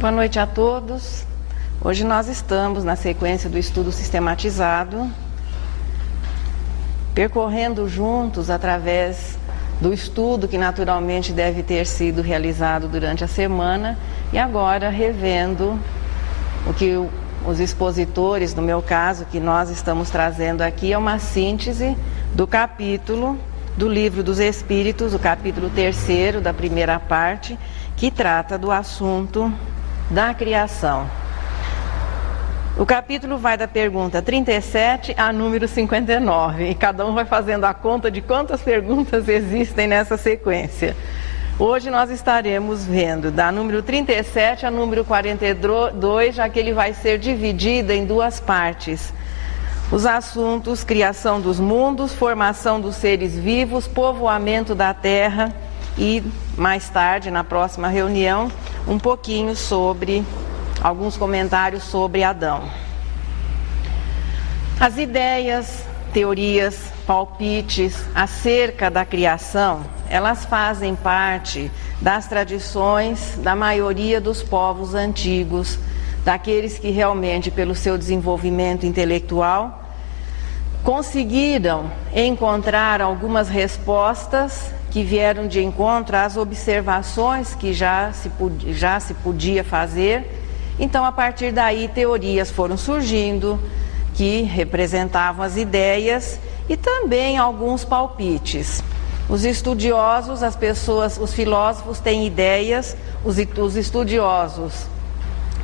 Boa noite a todos. Hoje nós estamos na sequência do estudo sistematizado, percorrendo juntos através do estudo que naturalmente deve ter sido realizado durante a semana e agora revendo o que os expositores, no meu caso, que nós estamos trazendo aqui, é uma síntese do capítulo do Livro dos Espíritos, o capítulo 3º da primeira parte, que trata do assunto da criação. O capítulo vai da pergunta 37 a número 59, e cada um vai fazendo a conta de quantas perguntas existem nessa sequência. Hoje nós estaremos vendo da número 37 a número 42, já que ele vai ser dividido em duas partes. Os assuntos: criação dos mundos, formação dos seres vivos, povoamento da terra e, mais tarde, na próxima reunião, um pouquinho sobre, alguns comentários sobre Adão. As ideias, teorias, palpites acerca da criação, elas fazem parte das tradições da maioria dos povos antigos, daqueles que realmente, pelo seu desenvolvimento intelectual, conseguiram encontrar algumas respostas que vieram de encontro às observações que já se podia fazer. Então, a partir daí, teorias foram surgindo que representavam as ideias e também alguns palpites. Os estudiosos, as pessoas, os filósofos têm ideias, os estudiosos,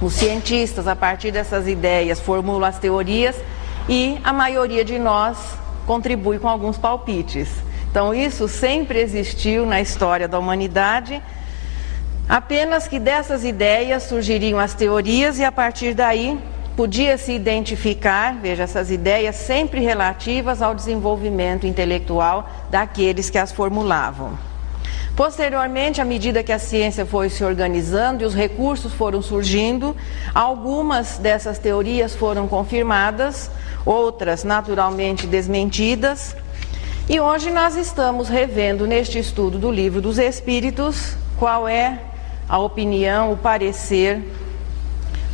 os cientistas, a partir dessas ideias, formulam as teorias e a maioria de nós contribui com alguns palpites. Então, isso sempre existiu na história da humanidade, apenas que dessas ideias surgiriam as teorias e a partir daí podia-se identificar, veja, essas ideias sempre relativas ao desenvolvimento intelectual daqueles que as formulavam. Posteriormente, à medida que a ciência foi se organizando e os recursos foram surgindo, algumas dessas teorias foram confirmadas, outras naturalmente desmentidas. E hoje nós estamos revendo neste estudo do Livro dos Espíritos qual é a opinião, o parecer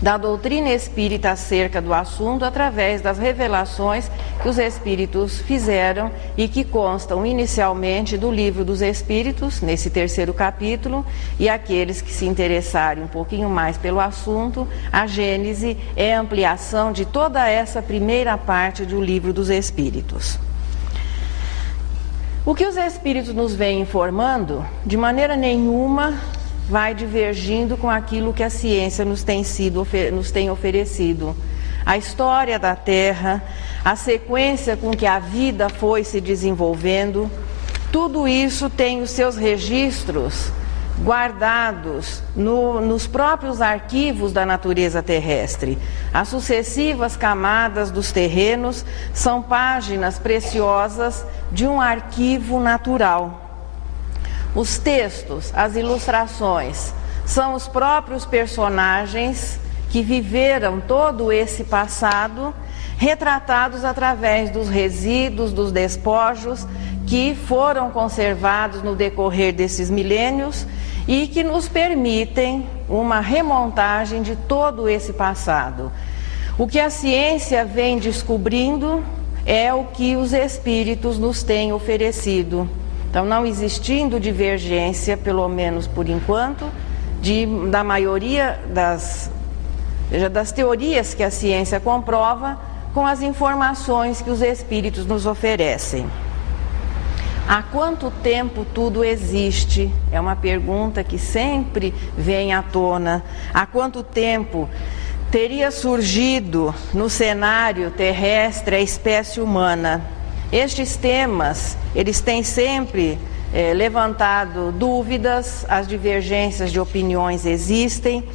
da doutrina espírita acerca do assunto através das revelações que os Espíritos fizeram e que constam inicialmente do Livro dos Espíritos, nesse 3º capítulo, e aqueles que se interessarem um pouquinho mais pelo assunto, a Gênese é a ampliação de toda essa primeira parte do Livro dos Espíritos. O que os Espíritos nos vêm informando, de maneira nenhuma, vai divergindo com aquilo que a ciência nos tem oferecido. A história da Terra, a sequência com que a vida foi se desenvolvendo, tudo isso tem os seus registros guardados nos próprios arquivos da natureza terrestre. As sucessivas camadas dos terrenos são páginas preciosas de um arquivo natural. Os textos, as ilustrações, são os próprios personagens que viveram todo esse passado, retratados através dos resíduos, dos despojos, que foram conservados no decorrer desses milênios e que nos permitem uma remontagem de todo esse passado. O que a ciência vem descobrindo é o que os Espíritos nos têm oferecido. Então, não existindo divergência, pelo menos por enquanto, da maioria das teorias que a ciência comprova com as informações que os Espíritos nos oferecem. Há quanto tempo tudo existe? É uma pergunta que sempre vem à tona. Há quanto tempo teria surgido no cenário terrestre a espécie humana? Estes temas, eles têm sempre levantado dúvidas, as divergências de opiniões existem.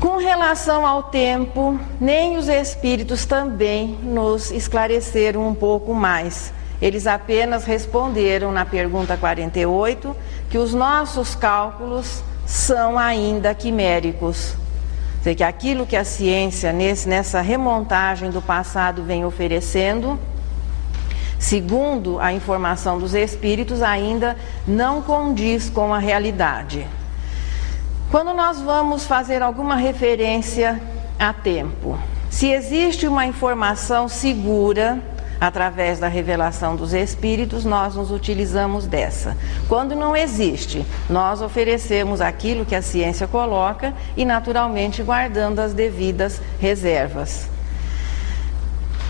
Com relação ao tempo, nem os Espíritos também nos esclareceram um pouco mais. Eles apenas responderam na pergunta 48 que os nossos cálculos são ainda quiméricos. Quer dizer, que aquilo que a ciência, nessa remontagem do passado, vem oferecendo, segundo a informação dos Espíritos, ainda não condiz com a realidade. Quando nós vamos fazer alguma referência a tempo, se existe uma informação segura através da revelação dos Espíritos, nós nos utilizamos dessa. Quando não existe, nós oferecemos aquilo que a ciência coloca e, naturalmente, guardando as devidas reservas.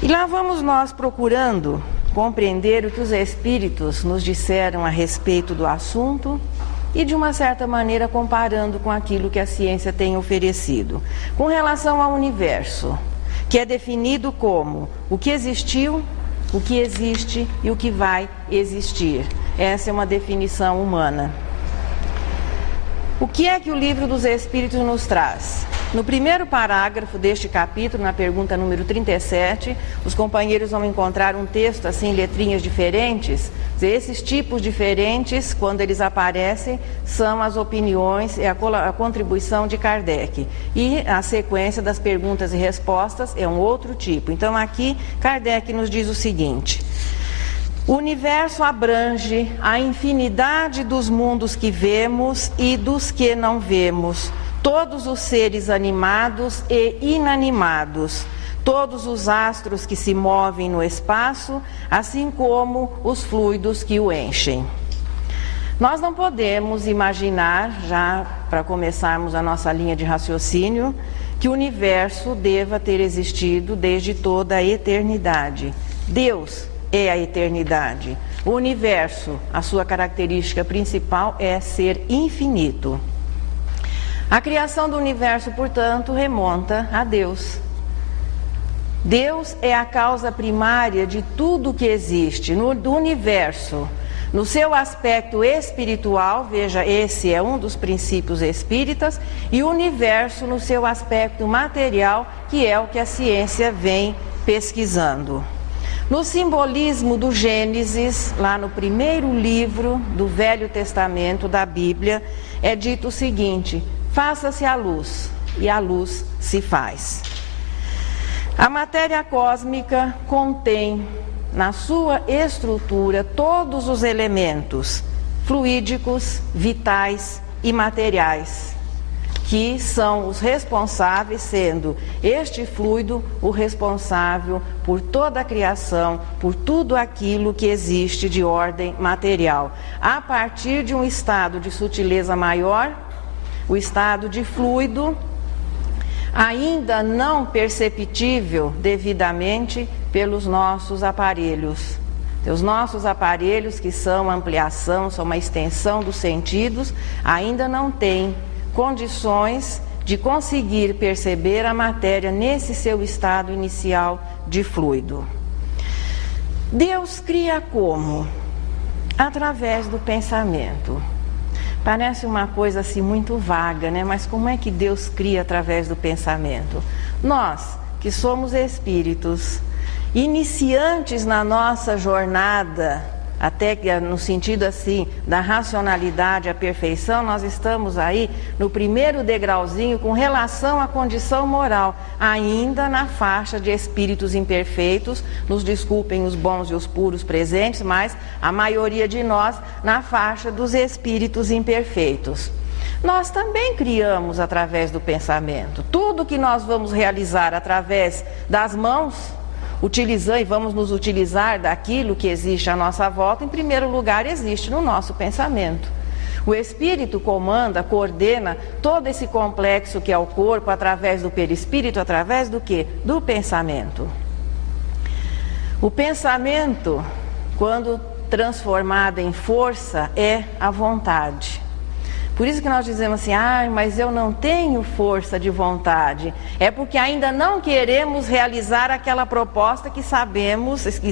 E lá vamos nós procurando compreender o que os Espíritos nos disseram a respeito do assunto e, de uma certa maneira, comparando com aquilo que a ciência tem oferecido. Com relação ao universo, que é definido como o que existiu, o que existe e o que vai existir. Essa é uma definição humana. O que é que o Livro dos Espíritos nos traz? No primeiro parágrafo deste capítulo, na pergunta número 37, os companheiros vão encontrar um texto assim, em letrinhas diferentes. Esses tipos diferentes, quando eles aparecem, são as opiniões e a contribuição de Kardec. E a sequência das perguntas e respostas é um outro tipo. Então aqui, Kardec nos diz o seguinte: o universo abrange a infinidade dos mundos que vemos e dos que não vemos, todos os seres animados e inanimados, todos os astros que se movem no espaço, assim como os fluidos que o enchem. Nós não podemos imaginar, já para começarmos a nossa linha de raciocínio, que o universo deva ter existido desde toda a eternidade. Deus é a eternidade. O universo, a sua característica principal é ser infinito. A criação do universo, portanto, remonta a Deus. Deus é a causa primária de tudo que existe do universo. No seu aspecto espiritual, veja, esse é um dos princípios espíritas, e o universo no seu aspecto material, que é o que a ciência vem pesquisando. No simbolismo do Gênesis, lá no primeiro livro do Velho Testamento da Bíblia, é dito o seguinte: faça-se a luz, e a luz se faz. A matéria cósmica contém na sua estrutura todos os elementos fluídicos, vitais e materiais, que são os responsáveis, sendo este fluido o responsável por toda a criação, por tudo aquilo que existe de ordem material. A partir de um estado de sutileza maior, o estado de fluido, ainda não perceptível devidamente pelos nossos aparelhos. Os nossos aparelhos, que são uma ampliação, são uma extensão dos sentidos, ainda não têm condições de conseguir perceber a matéria nesse seu estado inicial de fluido. Deus cria como? Através do pensamento. Parece uma coisa assim muito vaga, né? Mas como é que Deus cria através do pensamento? Nós, que somos espíritos, iniciantes na nossa jornada, até que no sentido assim, da racionalidade à perfeição, nós estamos aí no primeiro degrauzinho com relação à condição moral, ainda na faixa de espíritos imperfeitos, nos desculpem os bons e os puros presentes, mas a maioria de nós na faixa dos espíritos imperfeitos. Nós também criamos através do pensamento. Tudo que nós vamos realizar através das mãos, utilizando e vamos nos utilizar daquilo que existe à nossa volta, em primeiro lugar existe no nosso pensamento. O espírito comanda, coordena todo esse complexo que é o corpo através do perispírito, através do quê? Do pensamento. O pensamento, quando transformado em força, é a vontade. Por isso que nós dizemos assim, mas eu não tenho força de vontade. É porque ainda não queremos realizar aquela proposta que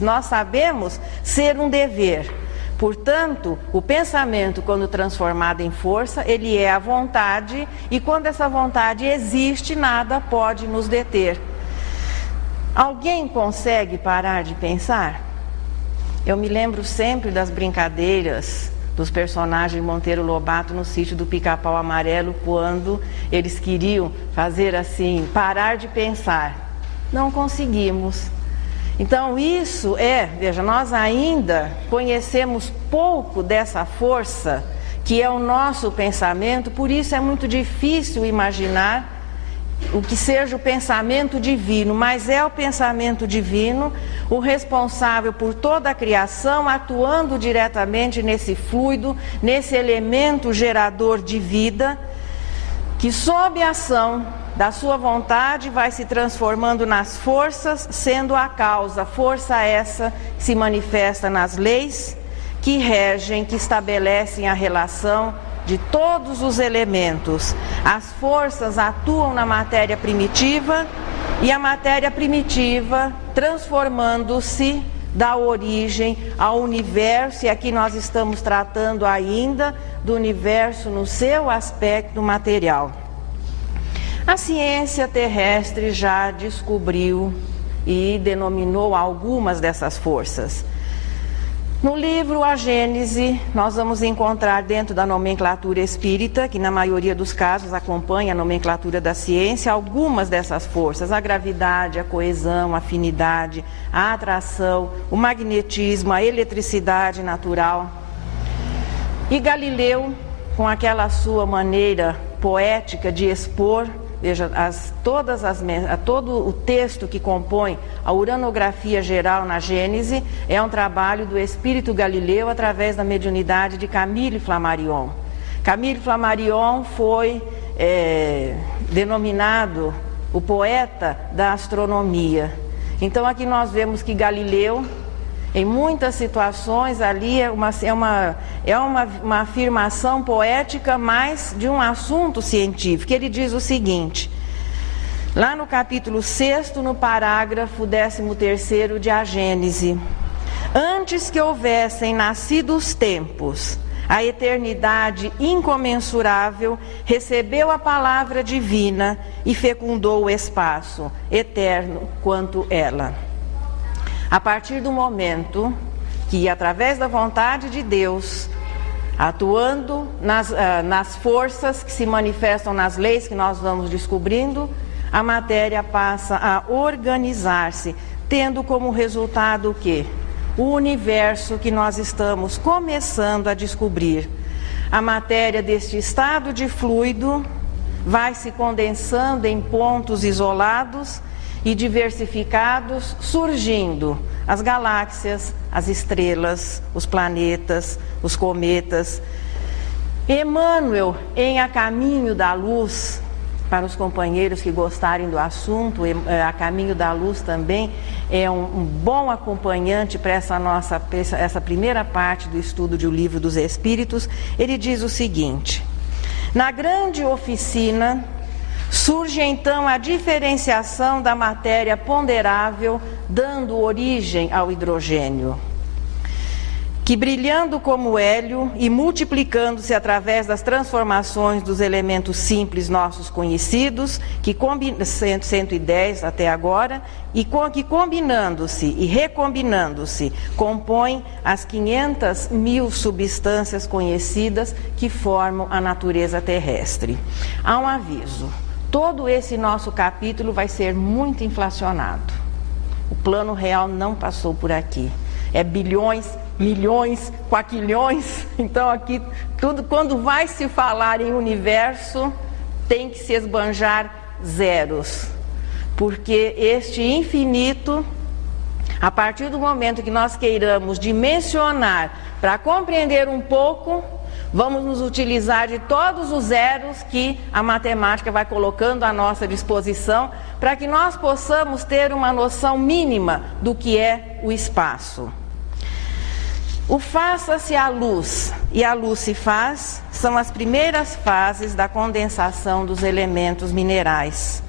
nós sabemos ser um dever. Portanto, o pensamento, quando transformado em força, ele é a vontade, e quando essa vontade existe, nada pode nos deter. Alguém consegue parar de pensar? Eu me lembro sempre das brincadeiras dos personagens de Monteiro Lobato no sítio do Pica-Pau Amarelo, quando eles queriam fazer assim, parar de pensar. Não conseguimos. Então isso veja, nós ainda conhecemos pouco dessa força que é o nosso pensamento, por isso é muito difícil imaginar o que seja o pensamento divino, mas é o pensamento divino o responsável por toda a criação, atuando diretamente nesse fluido, nesse elemento gerador de vida, que sob a ação da sua vontade vai se transformando nas forças, sendo a causa, força essa que se manifesta nas leis, que regem, que estabelecem a relação de todos os elementos. As forças atuam na matéria primitiva e a matéria primitiva, transformando-se, dá origem ao universo, e aqui nós estamos tratando ainda do universo no seu aspecto material. A ciência terrestre já descobriu e denominou algumas dessas forças. No livro A Gênese, nós vamos encontrar dentro da nomenclatura espírita, que na maioria dos casos acompanha a nomenclatura da ciência, algumas dessas forças: a gravidade, a coesão, a afinidade, a atração, o magnetismo, a eletricidade natural. E Galileu, com aquela sua maneira poética de expor, veja, todo o texto que compõe a uranografia geral na Gênese é um trabalho do espírito Galileu através da mediunidade de Camille Flammarion. Camille Flammarion foi denominado o poeta da astronomia. Então aqui nós vemos que Galileu, em muitas situações ali é uma afirmação poética, mais de um assunto científico. Ele diz o seguinte, lá no capítulo 6º, no parágrafo 13º de A Gênese: antes que houvessem nascido os tempos, a eternidade incomensurável recebeu a palavra divina e fecundou o espaço, eterno quanto ela. A partir do momento que, através da vontade de Deus, atuando nas forças que se manifestam nas leis que nós vamos descobrindo, a matéria passa a organizar-se, tendo como resultado o quê? O universo que nós estamos começando a descobrir. A matéria deste estado de fluido vai se condensando em pontos isolados e diversificados, surgindo as galáxias, as estrelas, os planetas, os cometas. Emmanuel, em A Caminho da Luz, para os companheiros que gostarem do assunto, A Caminho da Luz também é um bom acompanhante para essa primeira parte do estudo de O Livro dos Espíritos. Ele diz o seguinte: na grande oficina surge então a diferenciação da matéria ponderável, dando origem ao hidrogênio, que, brilhando como hélio e multiplicando-se através das transformações dos elementos simples nossos conhecidos, que 110 até agora, e que combinando-se e recombinando-se, compõem as 500.000 substâncias conhecidas que formam a natureza terrestre. Há um aviso: todo esse nosso capítulo vai ser muito inflacionado. O plano real não passou por aqui. É bilhões, milhões, quaquilhões. Então aqui, tudo, quando vai se falar em universo, tem que se esbanjar zeros. Porque este infinito, a partir do momento que nós queiramos dimensionar para compreender um pouco, vamos nos utilizar de todos os zeros que a matemática vai colocando à nossa disposição, para que nós possamos ter uma noção mínima do que é o espaço. O faça-se a luz e a luz se faz são as primeiras fases da condensação dos elementos minerais.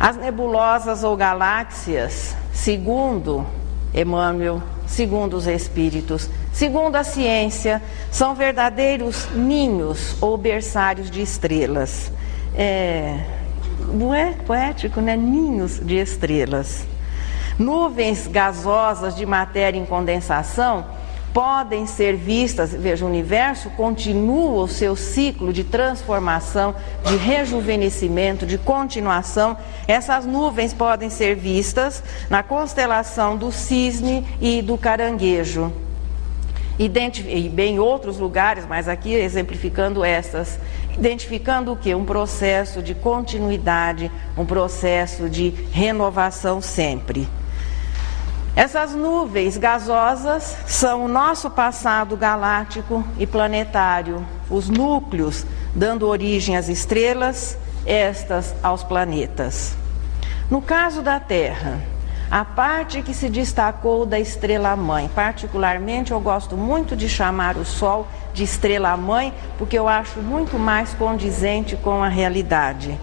As nebulosas ou galáxias, segundo Emmanuel, segundo os espíritos, segundo a ciência, são verdadeiros ninhos ou berçários de estrelas. Não é poético, né? Ninhos de estrelas. Nuvens gasosas de matéria em condensação podem ser vistas, veja, o universo continua o seu ciclo de transformação, de rejuvenescimento, de continuação. Essas nuvens podem ser vistas na constelação do Cisne e do Caranguejo. e bem em outros lugares, mas aqui exemplificando estas, identificando o quê? Um processo de continuidade, um processo de renovação sempre. Essas nuvens gasosas são o nosso passado galáctico e planetário, os núcleos dando origem às estrelas, estas aos planetas. No caso da Terra, a parte que se destacou da estrela-mãe, particularmente eu gosto muito de chamar o Sol de estrela-mãe, porque eu acho muito mais condizente com a realidade.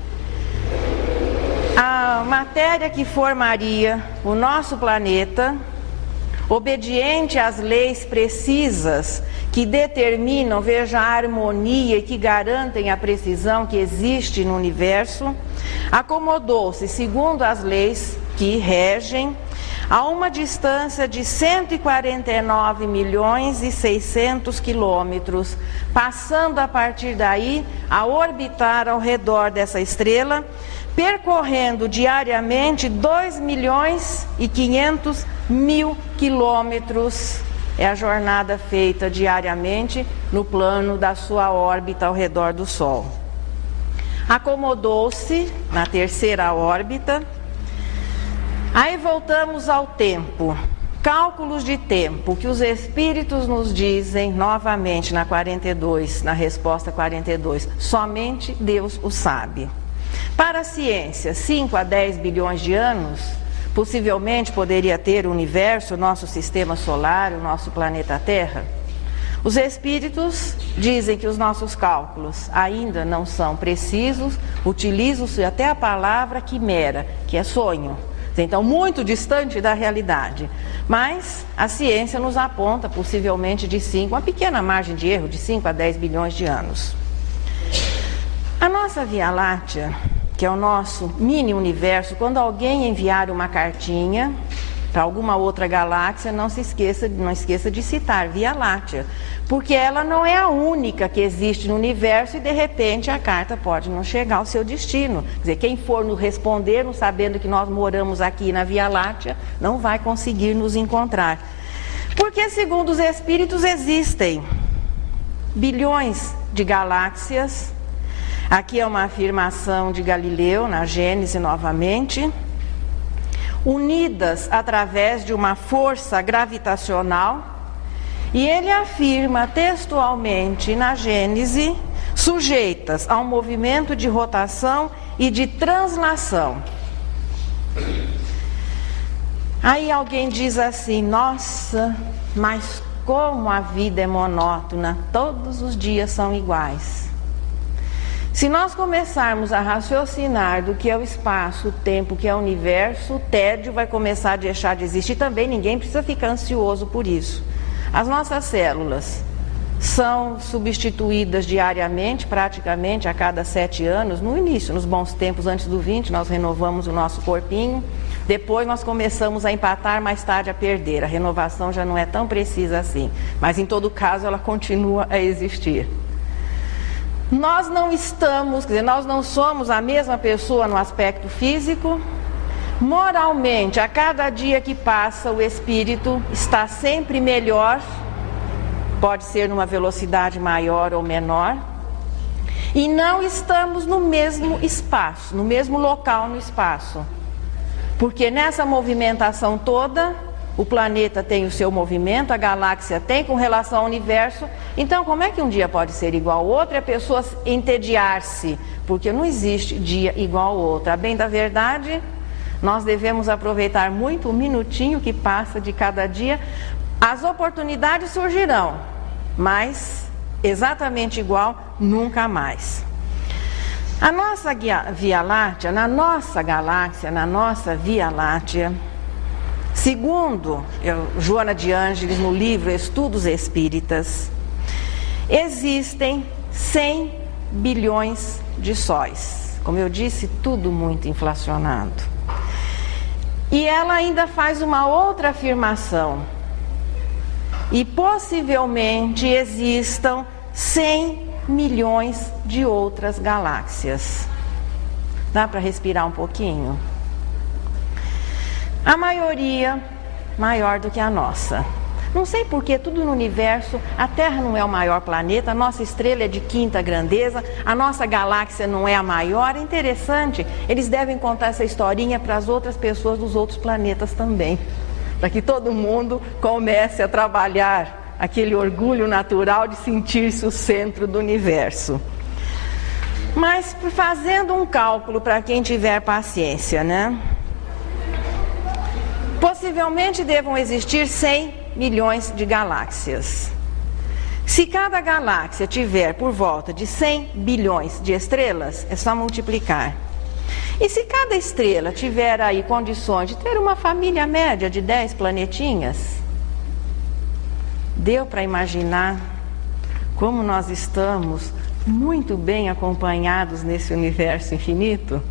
A matéria que formaria o nosso planeta, obediente às leis precisas que determinam, veja, a harmonia e que garantem a precisão que existe no universo, acomodou-se, segundo as leis que regem, a uma distância de 149.600.000 quilômetros, passando a partir daí a orbitar ao redor dessa estrela, percorrendo diariamente 2.500.000 quilômetros. É a jornada feita diariamente no plano da sua órbita ao redor do Sol. Acomodou-se na terceira órbita. Aí voltamos ao tempo. Cálculos de tempo que os espíritos nos dizem novamente na 42, na resposta 42. Somente Deus o sabe. Para a ciência, 5 a 10 bilhões de anos, possivelmente poderia ter o universo, o nosso sistema solar, o nosso planeta Terra. Os espíritos dizem que os nossos cálculos ainda não são precisos, utilizam-se até a palavra quimera, que é sonho. Então, muito distante da realidade. Mas a ciência nos aponta possivelmente de 5, uma pequena margem de erro de 5 a 10 bilhões de anos. A nossa Via Láctea, que é o nosso mini universo, quando alguém enviar uma cartinha para alguma outra galáxia, não esqueça de citar Via Láctea, porque ela não é a única que existe no universo e de repente a carta pode não chegar ao seu destino. Quer dizer, quem for nos responder, não sabendo que nós moramos aqui na Via Láctea, não vai conseguir nos encontrar. Porque, segundo os espíritos, existem bilhões de galáxias. Aqui é uma afirmação de Galileu, na Gênese novamente, unidas através de uma força gravitacional, e ele afirma textualmente na Gênese, sujeitas a um movimento de rotação e de translação. Aí alguém diz assim: nossa, mas como a vida é monótona, todos os dias são iguais. Se nós começarmos a raciocinar do que é o espaço, o tempo, o que é o universo, o tédio vai começar a deixar de existir também, ninguém precisa ficar ansioso por isso. As nossas células são substituídas diariamente, praticamente a cada 7 anos, no início, nos bons tempos antes do 20, nós renovamos o nosso corpinho, depois nós começamos a empatar, mais tarde a perder, a renovação já não é tão precisa assim, mas em todo caso ela continua a existir. Nós não estamos, quer dizer, nós não somos a mesma pessoa no aspecto físico. Moralmente, a cada dia que passa, o espírito está sempre melhor, pode ser numa velocidade maior ou menor, e não estamos no mesmo espaço, no mesmo local no espaço, porque nessa movimentação toda, o planeta tem o seu movimento, a galáxia tem com relação ao universo. Então, como é que um dia pode ser igual ao outro e a pessoa entediar-se? Porque não existe dia igual ao outro. A bem da verdade, nós devemos aproveitar muito o minutinho que passa de cada dia. As oportunidades surgirão, mas exatamente igual, nunca mais. A nossa Via Láctea, na nossa galáxia, na nossa Via Láctea, segundo Joana de Ângeles, no livro Estudos Espíritas, existem 100 bilhões de sóis. Como eu disse, tudo muito inflacionado. E ela ainda faz uma outra afirmação. E possivelmente existam 100 milhões de outras galáxias. Dá para respirar um pouquinho? A maioria maior do que a nossa. Não sei por que tudo no universo, a Terra não é o maior planeta, a nossa estrela é de quinta grandeza, a nossa galáxia não é a maior. É interessante, eles devem contar essa historinha para as outras pessoas dos outros planetas também, para que todo mundo comece a trabalhar aquele orgulho natural de sentir-se o centro do universo. Mas fazendo um cálculo para quem tiver paciência, né? Possivelmente devam existir 100 milhões de galáxias. Se cada galáxia tiver por volta de 100 bilhões de estrelas, é só multiplicar. E se cada estrela tiver aí condições de ter uma família média de 10 planetinhas, deu para imaginar como nós estamos muito bem acompanhados nesse universo infinito?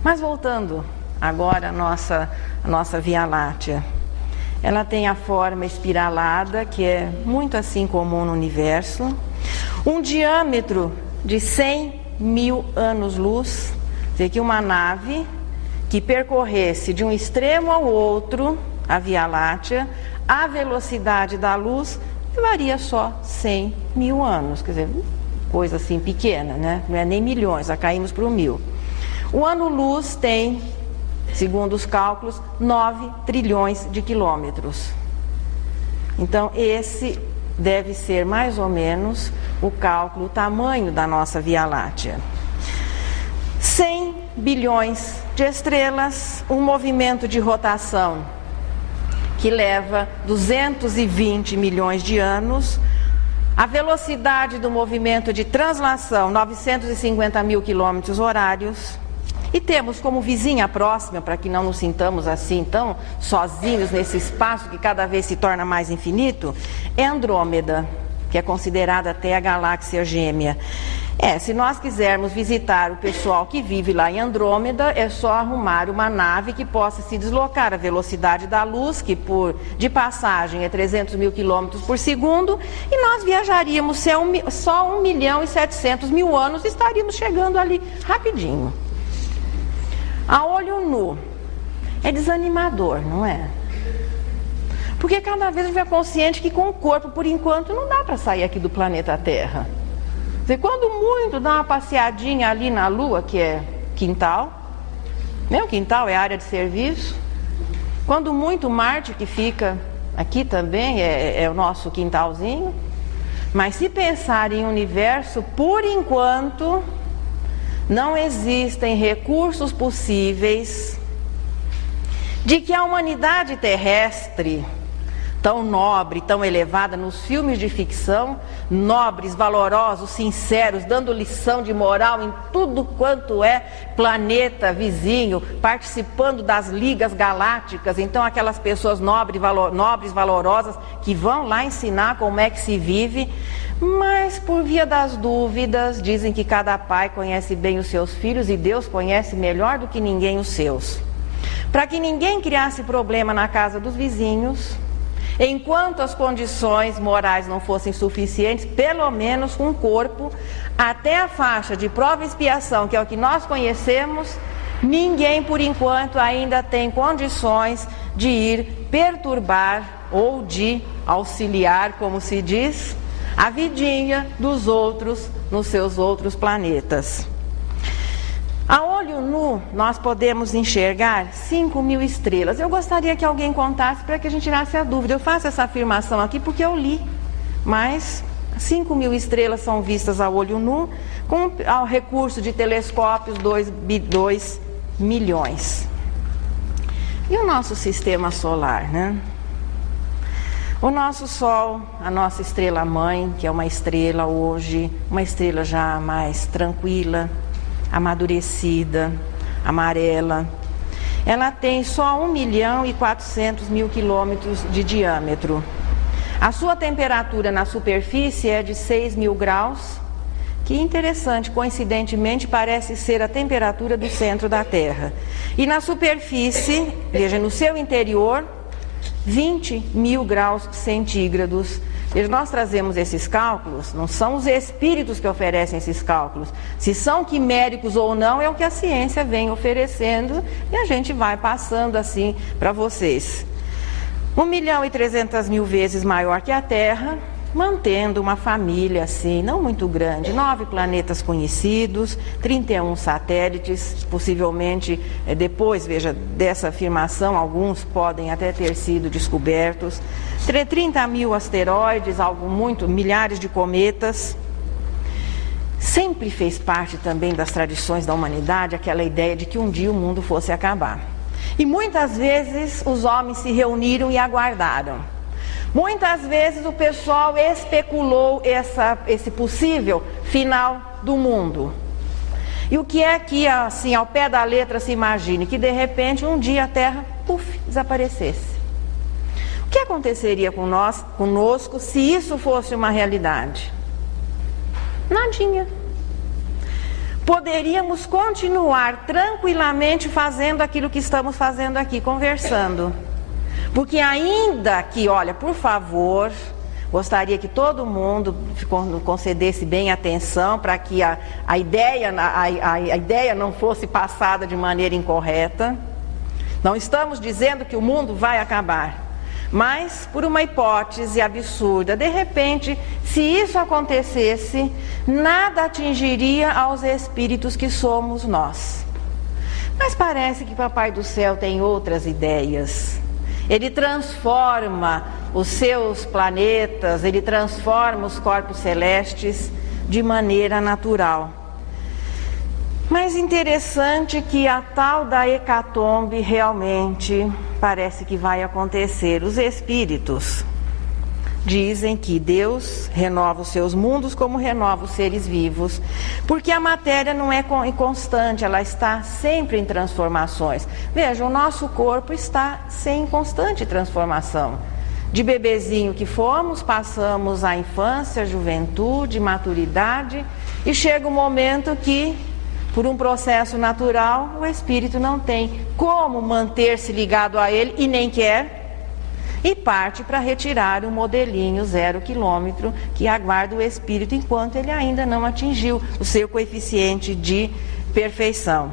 Mas voltando agora à nossa Via Láctea. Ela tem a forma espiralada, que é muito assim comum no universo, um diâmetro de 100 mil anos-luz, quer dizer que uma nave que percorresse de um extremo ao outro a Via Láctea, a velocidade da luz levaria só 100 mil anos, quer dizer, coisa assim pequena, né? Não é nem milhões, já caímos para o 1000. O ano-luz tem, segundo os cálculos, 9 trilhões de quilômetros. Então, esse deve ser mais ou menos o cálculo, o tamanho da nossa Via Láctea. 100 bilhões de estrelas, um movimento de rotação que leva 220 milhões de anos, a velocidade do movimento de translação, 950 mil quilômetros horários. E temos como vizinha próxima, para que não nos sintamos assim tão sozinhos nesse espaço que cada vez se torna mais infinito, é Andrômeda, que é considerada até a galáxia gêmea. Se nós quisermos visitar o pessoal que vive lá em Andrômeda, é só arrumar uma nave que possa se deslocar à velocidade da luz, que de passagem é 300 mil quilômetros por segundo, e nós viajaríamos só 1 milhão e 700 mil anos e estaríamos chegando ali rapidinho. A olho nu é desanimador, não é? Porque cada vez a gente é consciente que com o corpo, por enquanto, não dá para sair aqui do planeta Terra. Quando muito dá uma passeadinha ali na Lua, que é quintal, meu quintal é área de serviço. Quando muito Marte, que fica aqui também, é o nosso quintalzinho. Mas se pensar em universo, por enquanto, não existem recursos possíveis de que a humanidade terrestre, tão nobre, tão elevada nos filmes de ficção, nobres, valorosos, sinceros, dando lição de moral em tudo quanto é planeta vizinho, participando das ligas galácticas, então aquelas pessoas nobres, valorosas, que vão lá ensinar como é que se vive, mas por via das dúvidas, dizem que cada pai conhece bem os seus filhos e Deus conhece melhor do que ninguém os seus. Para que ninguém criasse problema na casa dos vizinhos, enquanto as condições morais não fossem suficientes, pelo menos com o corpo, até a faixa de prova e expiação, que é o que nós conhecemos, ninguém, por enquanto, ainda tem condições de ir perturbar ou de auxiliar, como se diz, a vidinha dos outros nos seus outros planetas. A olho nu, nós podemos enxergar 5 mil estrelas. Eu gostaria que alguém contasse para que a gente tirasse a dúvida. Eu faço essa afirmação aqui porque eu li, mas 5 mil estrelas são vistas a olho nu, com ao recurso de telescópios 2 milhões. E o nosso sistema solar, né? O nosso Sol, a nossa estrela-mãe, que é uma estrela hoje, uma estrela já mais tranquila, amadurecida, amarela, ela tem só 1 milhão e 400 mil quilômetros de diâmetro. A sua temperatura na superfície é de 6 mil graus, que interessante, coincidentemente parece ser a temperatura do centro da Terra. E na superfície, veja, no seu interior, 20 mil graus centígrados. Nós trazemos esses cálculos, não são os espíritos que oferecem esses cálculos. Se são quiméricos ou não, é o que a ciência vem oferecendo e a gente vai passando assim para vocês. 1.300.000 vezes maior que a Terra, mantendo uma família assim, não muito grande, 9 planetas conhecidos, 31 satélites, possivelmente depois, veja, dessa afirmação, alguns podem até ter sido descobertos, 30.000 asteroides, milhares de cometas. Sempre fez parte também das tradições da humanidade aquela ideia de que um dia o mundo fosse acabar. E muitas vezes os homens se reuniram e aguardaram. Muitas vezes o pessoal especulou esse possível final do mundo. E o que é que, assim, ao pé da letra se imagine? Que de repente um dia a Terra, desaparecesse. O que aconteceria conosco se isso fosse uma realidade? Nadinha. Poderíamos continuar tranquilamente fazendo aquilo que estamos fazendo aqui, conversando. Porque ainda que, olha, por favor, gostaria que todo mundo concedesse bem atenção para que a ideia não fosse passada de maneira incorreta. Não estamos dizendo que o mundo vai acabar. Mas, por uma hipótese absurda, de repente, se isso acontecesse, nada atingiria aos espíritos que somos nós. Mas parece que Papai do Céu tem outras ideias. Ele transforma os seus planetas, ele transforma os corpos celestes de maneira natural. Mas interessante que a tal da hecatombe realmente parece que vai acontecer. Os espíritos dizem que Deus renova os seus mundos como renova os seres vivos, porque a matéria não é constante, ela está sempre em transformações. Veja, o nosso corpo está em constante transformação. De bebezinho que fomos, passamos a infância, juventude, maturidade, e chega um momento que, por um processo natural, o espírito não tem como manter-se ligado a ele e nem quer, e parte para retirar o modelinho 0 quilômetro que aguarda o espírito enquanto ele ainda não atingiu o seu coeficiente de perfeição.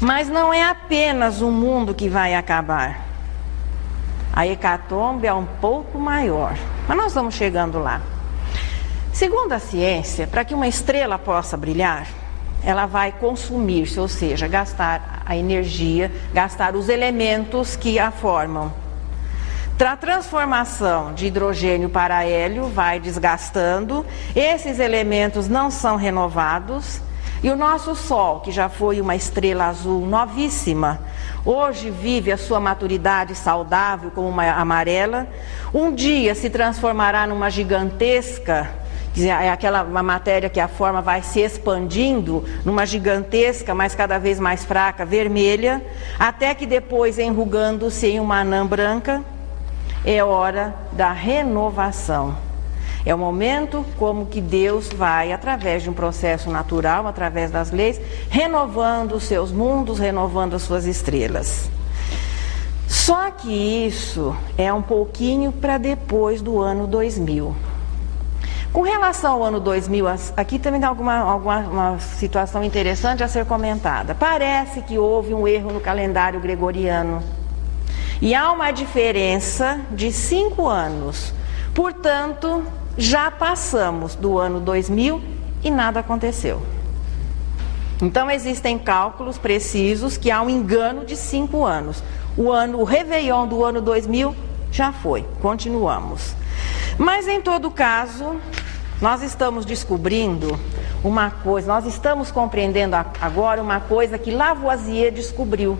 Mas não é apenas o mundo que vai acabar. A hecatombe é um pouco maior, mas nós estamos chegando lá. Segundo a ciência, para que uma estrela possa brilhar, ela vai consumir-se, ou seja, gastar a energia, gastar os elementos que a formam. A transformação de hidrogênio para hélio vai desgastando, esses elementos não são renovados, e o nosso Sol, que já foi uma estrela azul novíssima, hoje vive a sua maturidade saudável como uma amarela, um dia se transformará numa gigantesca, é uma matéria que a forma vai se expandindo numa gigantesca, mas cada vez mais fraca, vermelha, até que depois, enrugando-se em uma anã branca, é hora da renovação. É o momento como que Deus vai, através de um processo natural, através das leis, renovando os seus mundos, renovando as suas estrelas. Só que isso é um pouquinho para depois do ano 2000. Com relação ao ano 2000, aqui também tem uma situação interessante a ser comentada. Parece que houve um erro no calendário gregoriano. E há uma diferença de 5 anos. Portanto, já passamos do ano 2000 e nada aconteceu. Então, existem cálculos precisos que há um engano de 5 anos. O Réveillon do ano 2000 já foi, continuamos. Mas, em todo caso, nós estamos descobrindo uma coisa, nós estamos compreendendo agora uma coisa que Lavoisier descobriu.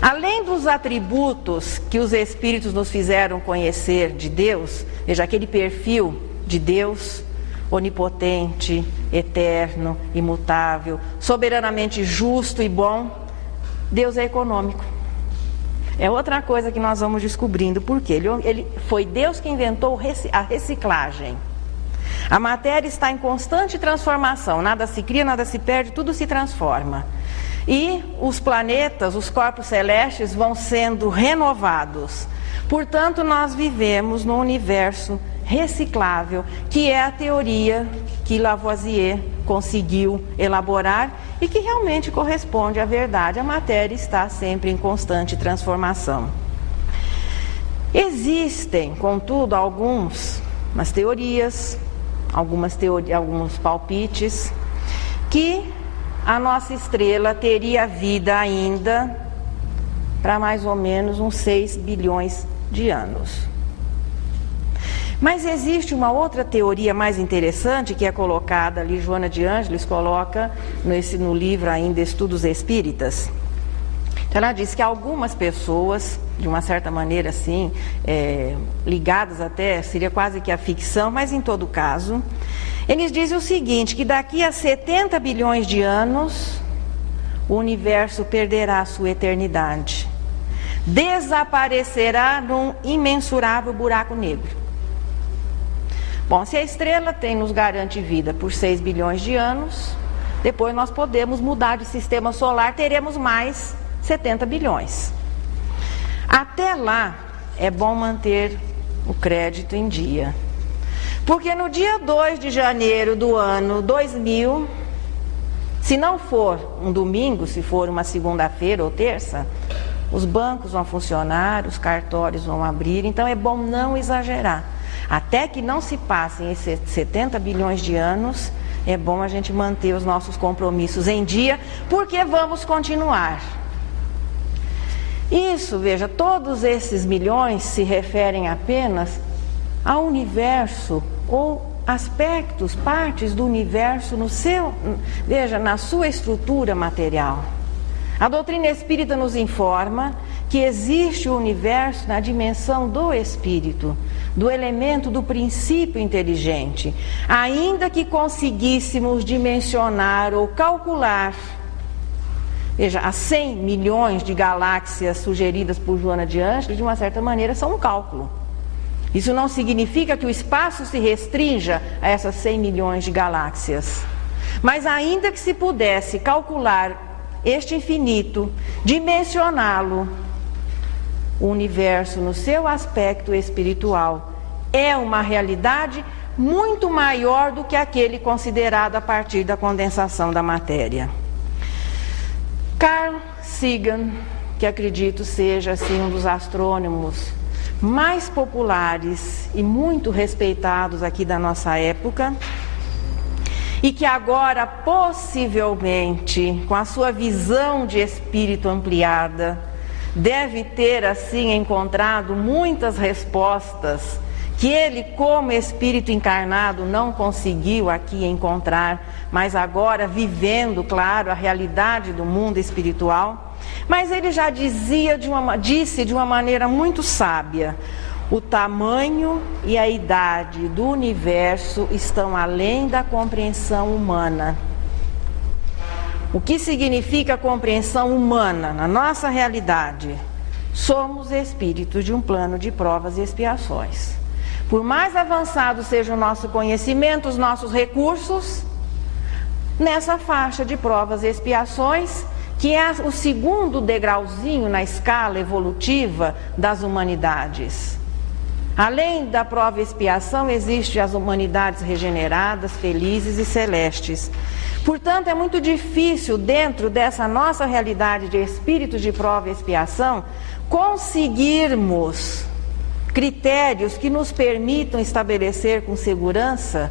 Além dos atributos que os espíritos nos fizeram conhecer de Deus, veja, aquele perfil de Deus, onipotente, eterno, imutável, soberanamente justo e bom, Deus é econômico. É outra coisa que nós vamos descobrindo, porque foi Deus que inventou a reciclagem. A matéria está em constante transformação, nada se cria, nada se perde, tudo se transforma. E os planetas, os corpos celestes vão sendo renovados. Portanto, nós vivemos num universo reciclável, que é a teoria que Lavoisier conseguiu elaborar e que realmente corresponde à verdade. A matéria está sempre em constante transformação. Existem, contudo, algumas teorias, alguns palpites, que a nossa estrela teria vida ainda para mais ou menos uns 6 bilhões de anos. Mas existe uma outra teoria mais interessante que é colocada ali, Joana de Ângeles coloca no livro ainda Estudos Espíritas. Ela diz que algumas pessoas, de uma certa maneira assim, ligadas até, seria quase que a ficção, mas em todo caso, eles dizem o seguinte, que daqui a 70 bilhões de anos, o universo perderá a sua eternidade. Desaparecerá num imensurável buraco negro. Bom, se a estrela nos garante vida por 6 bilhões de anos, depois nós podemos mudar de sistema solar, teremos mais 70 bilhões. Até lá, é bom manter o crédito em dia. Porque no dia 2 de janeiro do ano 2000, se não for um domingo, se for uma segunda-feira ou terça, os bancos vão funcionar, os cartórios vão abrir, então é bom não exagerar. Até que não se passem esses 70 bilhões de anos, é bom a gente manter os nossos compromissos em dia, porque vamos continuar. Isso, veja, todos esses milhões se referem apenas ao universo ou aspectos, partes do universo na sua estrutura material. A doutrina espírita nos informa que existe o universo na dimensão do espírito, do elemento do princípio inteligente. Ainda que conseguíssemos dimensionar ou calcular, veja, as 100 milhões de galáxias sugeridas por Joana de Ângeles, de uma certa maneira, são um cálculo. Isso não significa que o espaço se restrinja a essas 100 milhões de galáxias. Mas ainda que se pudesse calcular este infinito, dimensioná-lo, o universo no seu aspecto espiritual é uma realidade muito maior do que aquele considerado a partir da condensação da matéria. Carl Sagan, que acredito seja assim um dos astrônomos mais populares e muito respeitados aqui da nossa época, e que agora possivelmente, com a sua visão de espírito ampliada, deve ter assim encontrado muitas respostas que ele, como espírito encarnado, não conseguiu aqui encontrar, mas agora vivendo, claro, a realidade do mundo espiritual. Mas ele já disse de uma maneira muito sábia: o tamanho e a idade do universo estão além da compreensão humana. O que significa compreensão humana na nossa realidade? Somos espíritos de um plano de provas e expiações. Por mais avançado seja o nosso conhecimento, os nossos recursos, nessa faixa de provas e expiações, que é o segundo degrauzinho na escala evolutiva das humanidades. Além da prova e expiação, existem as humanidades regeneradas, felizes e celestes. Portanto, é muito difícil, dentro dessa nossa realidade de espíritos de prova e expiação, conseguirmos critérios que nos permitam estabelecer com segurança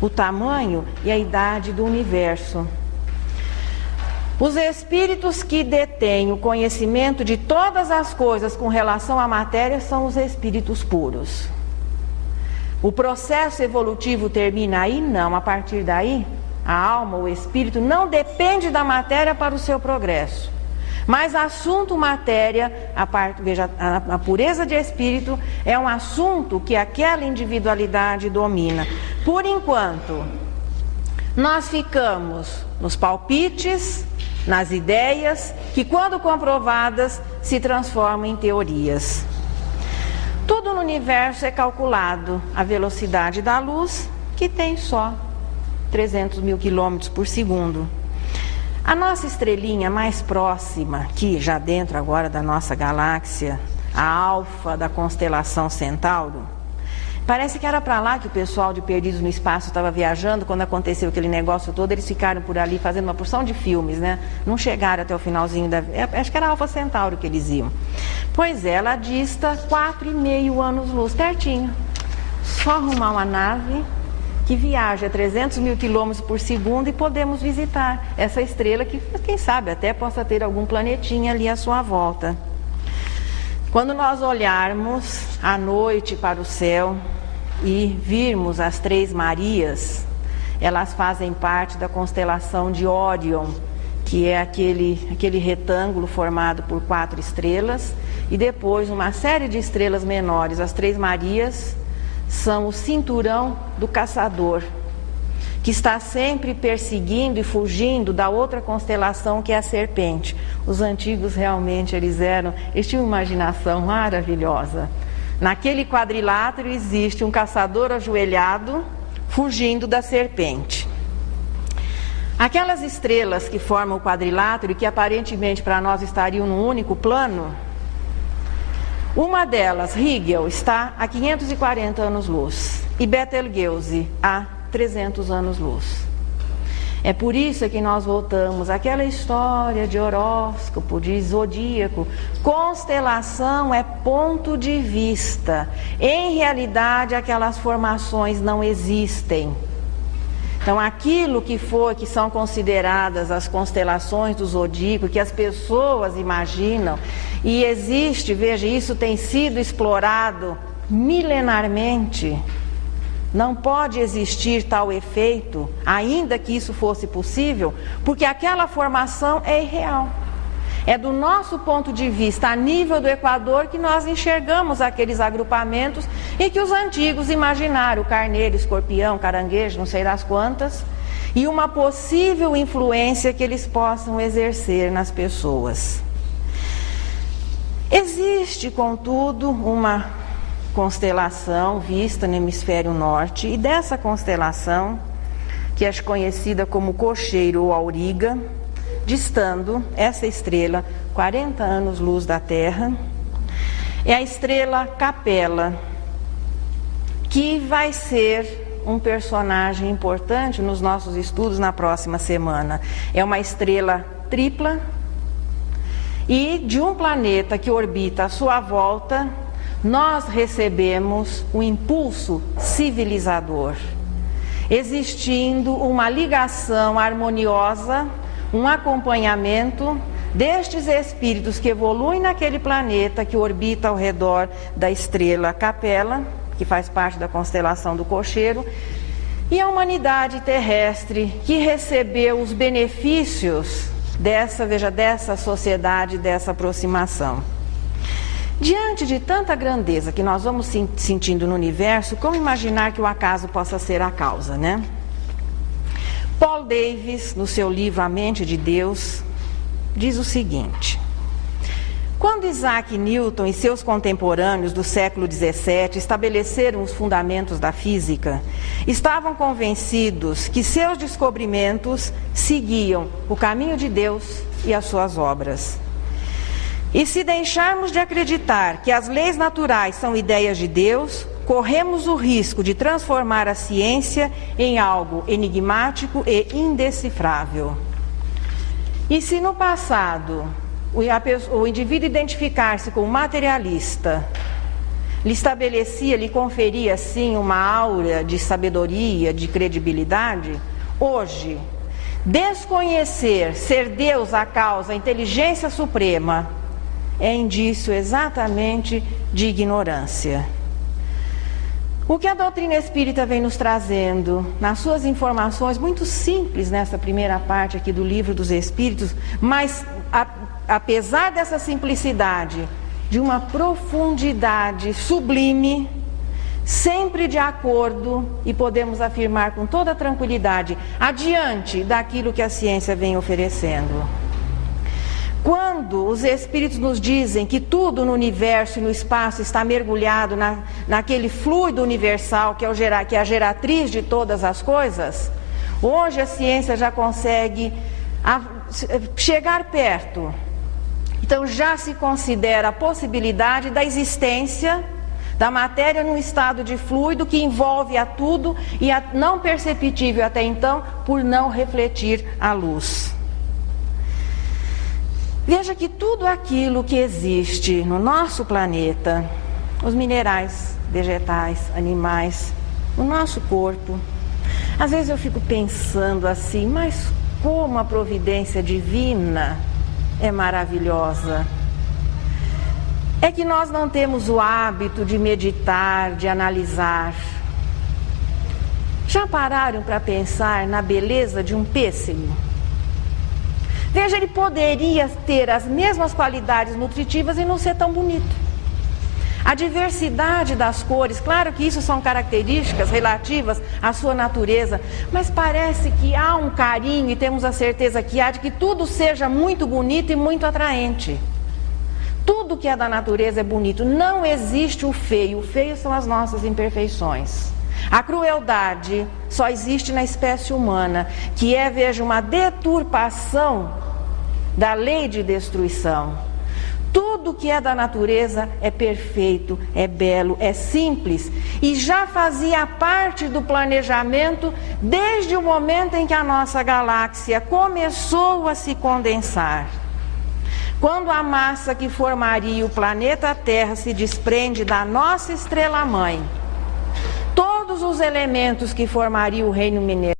o tamanho e a idade do universo. Os espíritos que detêm o conhecimento de todas as coisas com relação à matéria são os espíritos puros. O processo evolutivo termina aí? Não. A partir daí, a alma, o espírito, não depende da matéria para o seu progresso. Mas assunto matéria, a pureza de espírito, é um assunto que aquela individualidade domina. Por enquanto, nós ficamos nos palpites, nas ideias, que quando comprovadas se transformam em teorias. Tudo no universo é calculado a velocidade da luz, que tem só 300 mil quilômetros por segundo. A nossa estrelinha mais próxima, aqui já dentro agora da nossa galáxia, a Alfa da constelação Centauro, Parece que era para lá que o pessoal de Perdidos no Espaço estava viajando, quando aconteceu aquele negócio todo, eles ficaram por ali fazendo uma porção de filmes, né? Não chegaram até o finalzinho acho que era Alfa Centauro que eles iam. Pois é, ela dista 4,5 anos-luz, pertinho. Só arrumar uma nave que viaja a 300 mil quilômetros por segundo e podemos visitar essa estrela que, quem sabe, até possa ter algum planetinha ali à sua volta. Quando nós olharmos à noite para o céu e virmos as Três Marias, elas fazem parte da constelação de Órion, que é aquele retângulo formado por 4 estrelas, e depois uma série de estrelas menores. As Três Marias são o cinturão do caçador, que está sempre perseguindo e fugindo da outra constelação, que é a serpente. Os antigos realmente eles tinham uma imaginação maravilhosa. Naquele quadrilátero existe um caçador ajoelhado fugindo da serpente. Aquelas estrelas que formam o quadrilátero e que aparentemente para nós estariam num único plano, uma delas, Rigel, está a 540 anos-luz e Betelgeuse a 300 anos-luz. É por isso que nós voltamos àquela história de horóscopo, de zodíaco. Constelação é ponto de vista. Em realidade, aquelas formações não existem. Então, aquilo que são consideradas as constelações do zodíaco, que as pessoas imaginam, e existe, veja, isso tem sido explorado milenarmente. Não pode existir tal efeito, ainda que isso fosse possível, porque aquela formação é irreal. É do nosso ponto de vista, a nível do Equador, que nós enxergamos aqueles agrupamentos e que os antigos imaginaram, carneiro, escorpião, caranguejo, não sei das quantas, e uma possível influência que eles possam exercer nas pessoas. Existe, contudo, uma constelação vista no hemisfério norte, e dessa constelação, que é conhecida como Cocheiro ou Auriga, distando essa estrela 40 anos-luz da Terra, é a estrela Capela, que vai ser um personagem importante nos nossos estudos na próxima semana. É uma estrela tripla e de um planeta que orbita à sua volta, nós recebemos um impulso civilizador, existindo uma ligação harmoniosa, um acompanhamento destes espíritos que evoluem naquele planeta que orbita ao redor da estrela Capela, que faz parte da constelação do Cocheiro, e a humanidade terrestre que recebeu os benefícios dessa sociedade, dessa aproximação. Diante de tanta grandeza que nós vamos sentindo no universo, como imaginar que o acaso possa ser a causa, né? Paul Davies, no seu livro A Mente de Deus, diz o seguinte: quando Isaac Newton e seus contemporâneos do século XVII estabeleceram os fundamentos da física, estavam convencidos que seus descobrimentos seguiam o caminho de Deus e as suas obras. E se deixarmos de acreditar que as leis naturais são ideias de Deus, corremos o risco de transformar a ciência em algo enigmático e indecifrável. E se no passado o indivíduo identificar-se como materialista lhe conferia assim uma aura de sabedoria, de credibilidade, hoje, desconhecer ser Deus a causa, a inteligência suprema, é indício exatamente de ignorância. O que a doutrina espírita vem nos trazendo, nas suas informações muito simples nessa primeira parte aqui do Livro dos Espíritos, mas apesar dessa simplicidade, de uma profundidade sublime, sempre de acordo, e podemos afirmar com toda tranquilidade, adiante daquilo que a ciência vem oferecendo. Quando os Espíritos nos dizem que tudo no universo e no espaço está mergulhado naquele fluido universal que é a geratriz de todas as coisas, hoje a ciência já consegue chegar perto. Então já se considera a possibilidade da existência da matéria num estado de fluido que envolve a tudo e a não perceptível até então por não refletir a luz. Veja que tudo aquilo que existe no nosso planeta, os minerais, vegetais, animais, o nosso corpo, às vezes eu fico pensando assim, mas como a providência divina é maravilhosa. É que nós não temos o hábito de meditar, de analisar. Já pararam para pensar na beleza de um pêssego? Veja, ele poderia ter as mesmas qualidades nutritivas e não ser tão bonito. A diversidade das cores, claro que isso são características relativas à sua natureza, mas parece que há um carinho, e temos a certeza que há, de que tudo seja muito bonito e muito atraente. Tudo que é da natureza é bonito, não existe o feio são as nossas imperfeições. A crueldade só existe na espécie humana, que é, veja, uma deturpação da lei de destruição. Tudo que é da natureza é perfeito, é belo, é simples e já fazia parte do planejamento desde o momento em que a nossa galáxia começou a se condensar. Quando a massa que formaria o planeta Terra se desprende da nossa estrela-mãe, todos os elementos que formariam o reino mineral